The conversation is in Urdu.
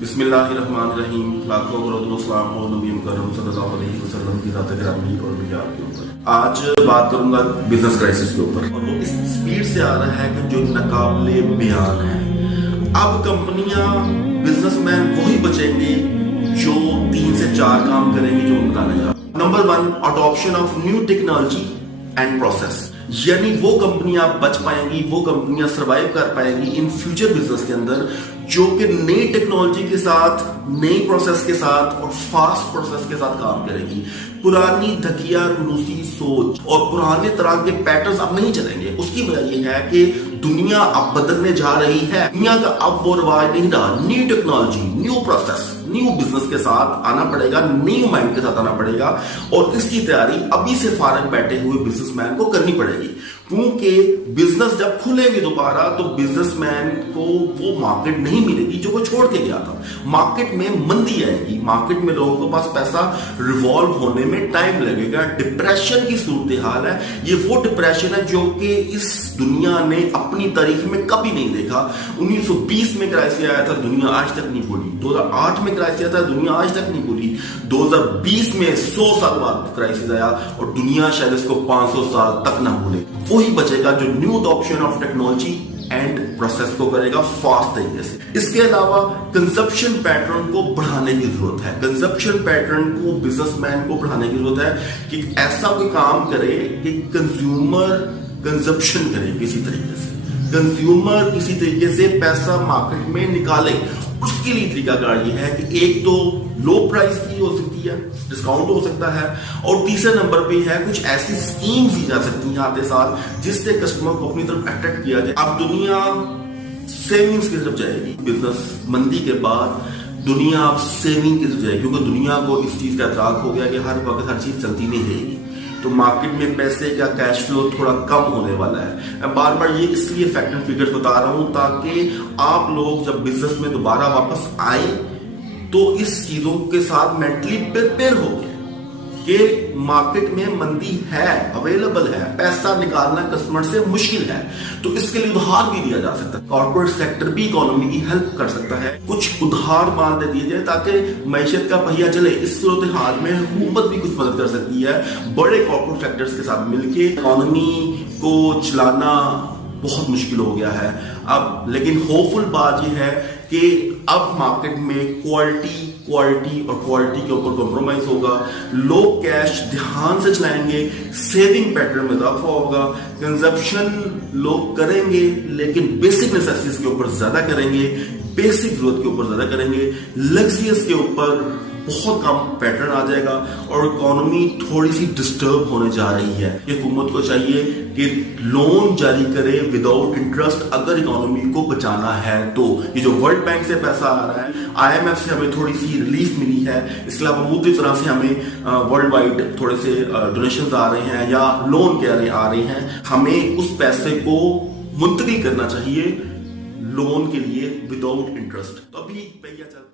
بسم اللہ الرحمن الرحیم، لاکھوں کروڑوں السلام اور نبی کرم صلی اللہ علیہ وسلم کی ذات گرامی اور معیار کے اوپر آج بات کروں گا بزنس کرائسس کے اوپر، اور وہ اس سپیڈ سے آ رہا ہے کہ جو ناقابل بیان ہے۔ اب کمپنیاں، بزنس مین وہی بچیں گے جو 3 سے 4 کام کریں گے جو میں بتانے جا رہا ہوں۔ Number 1، adoption of new technology and process, یعنی وہ کمپنیاں بچ پائیں گی، وہ کمپنیاں سروائیو کر پائیں گی ان فیوچر بزنس کے اندر، جو کہ نئی ٹیکنالوجی کے ساتھ، نئی پروسیس کے ساتھ اور فاسٹ پروسیس کے ساتھ کام کرے گی۔ پرانی دھکیا روسی سوچ اور پرانے طرح کے پیٹرنز اب نہیں چلیں گے۔ اس کی وجہ یہ ہے کہ دنیا اب بدلنے جا رہی ہے، دنیا کا اب وہ رواج نہیں رہا۔ New technology, new process, new business کے ساتھ آنا پڑے گا، نیو مائنڈ کے ساتھ آنا پڑے گا، اور اس کی تیاری ابھی سے فارغ بیٹھے ہوئے بزنس مین کو کرنی پڑے گی، کیونکہ بزنس جب کھلیں گے دوبارہ تو بزنس مین کو وہ مارکیٹ نہیں ملے گی جو وہ چھوڑ کے گیا تھا۔ مارکیٹ میں مندی آئے گی، مارکیٹ میں لوگوں کے پاس پیسہ ریوالو ہونے میں ٹائم لگے گا۔ ڈپریشن کی صورتحال ہے، یہ وہ ڈپریشن ہے جو کہ اس دنیا نے اپنی تاریخ میں کبھی نہیں دیکھا۔ 1920 میں کرائسس آیا تھا، دنیا آج تک نہیں بھولی۔ 2008 میں کرائسس آیا تھا، دنیا آج تک نہیں بھولی۔ 2020 میں 100 سال بعد کرائسس آیا اور دنیا شاید اس کو 500 سال تک نہ بھولے۔ وہی بچے گا جو new adoption of technology and process کو کرے گا فاسٹ طریقے سے۔ اس کے علاوہ کنزمپشن پیٹرن کو بڑھانے کی ضرورت ہے۔ کنزمپشن پیٹرن کو بزنس مین کو بڑھانے کی ضرورت ہے کہ ایسا کوئی کام کرے کہ کنزیومر کنزمپشن کرے، کسی طریقے سے کنزیومر کسی طریقے سے پیسہ مارکیٹ میں نکالے۔ اس کے لیے طریقہ کار یہ ہے کہ ایک تو لو پرائز کی ہو سکتی ہے، ڈسکاؤنٹ ہو سکتا ہے، اور تیسرے نمبر پہ ہے کچھ ایسی اسکیمز دی جا سکتی ہیں آتے سال جس سے کسٹمر کو اپنی طرف اٹریکٹ کیا جائے۔ اب دنیا سیونگز کی طرف جائے گی، بزنس مندی کے بعد دنیا اب سیونگ کی طرف جائے گی، کیونکہ دنیا کو اس چیز کا ادراک ہو گیا کہ ہر وقت ہر چیز چلتی نہیں رہے گی، تو مارکیٹ میں پیسے کا کیش فلو تھوڑا کم ہونے والا ہے۔ میں بار بار یہ اس لیے فیکٹ اینڈ فگرز بتا رہا ہوں تاکہ آپ لوگ جب بزنس میں دوبارہ واپس آئیں تو اس چیزوں کے ساتھ مینٹلی پریپیئر ہو گئے کہ مارکیٹ میں مندی ہے، اویلیبل ہے، پیسہ نکالنا کسٹمر سے مشکل ہے، تو اس کے لیے ادھار بھی دیا جا سکتا ہے۔ کارپوریٹ سیکٹر بھی اکانومی کی ہیلپ کر سکتا ہے، کچھ ادھار مال دے دیے جائے تاکہ معیشت کا پہیہ چلے۔ اس صورتحال میں حکومت بھی کچھ مدد کر سکتی ہے، بڑے کارپوریٹ سیکٹرز کے ساتھ مل کے۔ اکانومی کو چلانا بہت مشکل ہو گیا ہے اب، لیکن ہوپ فل بات یہ ہے کہ اب مارکیٹ میں کوالٹی اور کوالٹی کے اوپر کمپرومائز ہوگا، لوگ کیش دھیان سے چلائیں گے، سیونگ پیٹرن میں اضافہ ہوگا، کنزمپشن لوگ کریں گے لیکن بیسک نیسیسٹیز کے اوپر زیادہ کریں گے، بیسک ضرورت کے اوپر زیادہ کریں گے، لگزریس کے اوپر بہت کم پیٹرن آ جائے گا، اور اکانومی تھوڑی سی ڈسٹرب ہونے جا رہی ہے۔ یہ حکومت کو چاہیے کہ لون جاری کرے وداؤٹ انٹرسٹ اگر اکانومی کو بچانا ہے تو۔ یہ جو ورلڈ بینک سے پیسہ آ رہا ہے، IMF سے ہمیں تھوڑی سی ریلیف ملی ہے، اس کے علاوہ مختلف طرح سے ہمیں ورلڈ وائڈ تھوڑے سے ڈونیشنز آ رہے ہیں یا لون آ رہے ہیں، ہمیں اس پیسے کو منتقل کرنا چاہیے لون کے لیے وداؤٹ انٹرسٹ، تو ابھی پہیا چل